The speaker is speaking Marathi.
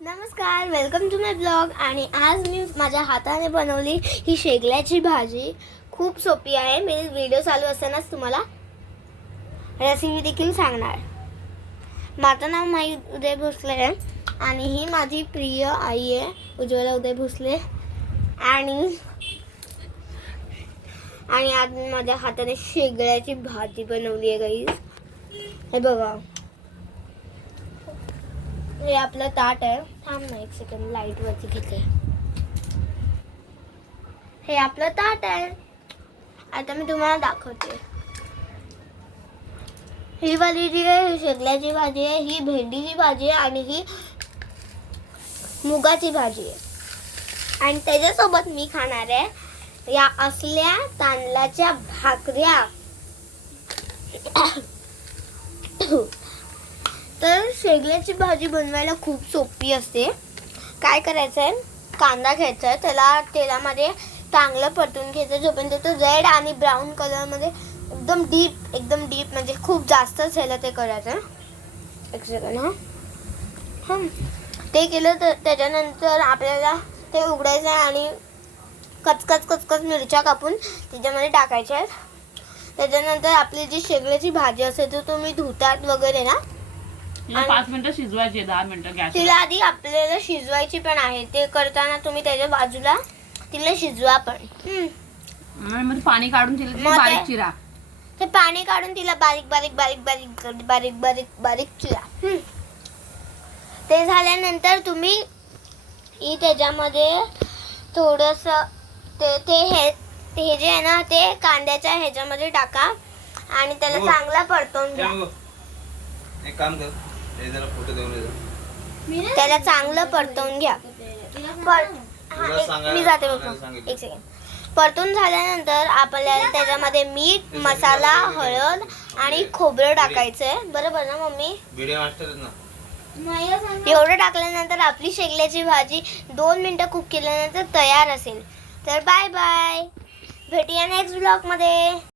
नमस्कार, वेलकम टू माय ब्लॉग. आणि आज मी माझ्या हाताने बनवली ही शेगल्याची भाजी. खूप सोपी आहे. मी व्हिडिओ चालू असतानाच तुम्हाला रेसिपी देखील सांगणार. माझं नाव माई उदय भोसले आहे आणि ही माझी प्रिय आई आहे उज्ज्वला उदय भोसले. आणि आज मी माझ्या हाताने शेगल्याची भाजी बनवली आहे गाईस. हे बघा, हे आपलं ताट आहे. थांब ना एक सेकंड, लाईट वरती घेते. हे आपलं ताट आहे. आता मी तुम्हाला दाखवते. ही वाली जी आहे ही शेगल्याची भाजी आहे, ही भेंडीची भाजी आहे आणि ही मुगाची भाजी आहे. आणि त्याच्यासोबत मी खाणार आहे या असल्या तांदळाच्या भाकऱ्या. तर शेगल्याची भाजी बनवायला खूप सोपी असते. काय करायचं आहे, कांदा घ्यायचा आहे, त्याला तेलामध्ये चांगलं परतून घ्यायचं जोपर्यंत तो रेड आणि ब्राऊन कलरमध्ये एकदम डीप म्हणजे खूप जास्तच ह्याला ते करायचं. एक सेकंड. ते केलं तर त्याच्यानंतर आपल्याला ते उघडायचं आहे आणि कचकच मिरच्या कापून त्याच्यामध्ये टाकायच्या आहेत. त्याच्यानंतर आपली जी शेगल्याची भाजी असेल तर तुम्ही धुतात वगैरे ना, 5 मिनिटं शिजवायची, 10 मिनिटं गॅस. तिला आधी आपल्याला शिजवायची पण आहे. ते करताना तुम्ही त्याच्या बाजूला तिला शिजवा पण. मध्ये पाणी काढून तिला मग बारीक चिरा. ते पाणी काढून तिला बारीक चिरा. ते झाल्यानंतर तुम्ही त्याच्यामध्ये थोडस हे जे आहे ना ते कांद्याच्या ह्याच्यामध्ये टाका आणि त्याला चांगला परतवून घ्या. एक काम कर, हे जरा फोटो देऊन दे. त्याला चांगलं परतवून घ्या. मी जाते बघ, एक सेकंड. परतून झाल्यानंतर आपल्याला त्याच्यामध्ये मीठ, मसाला, हळद आणि खोबरं टाकायचंय. बरोबर ना मम्मी? व्हिडिओ मास्टर ना. एवढं टाकल्यानंतर आपली शेगल्याची भाजी 2 मिनिटं कुक केल्यानंतर तयार असेल. तर बाय बाय, भेटूया नेक्स्ट ब्लॉग मध्ये.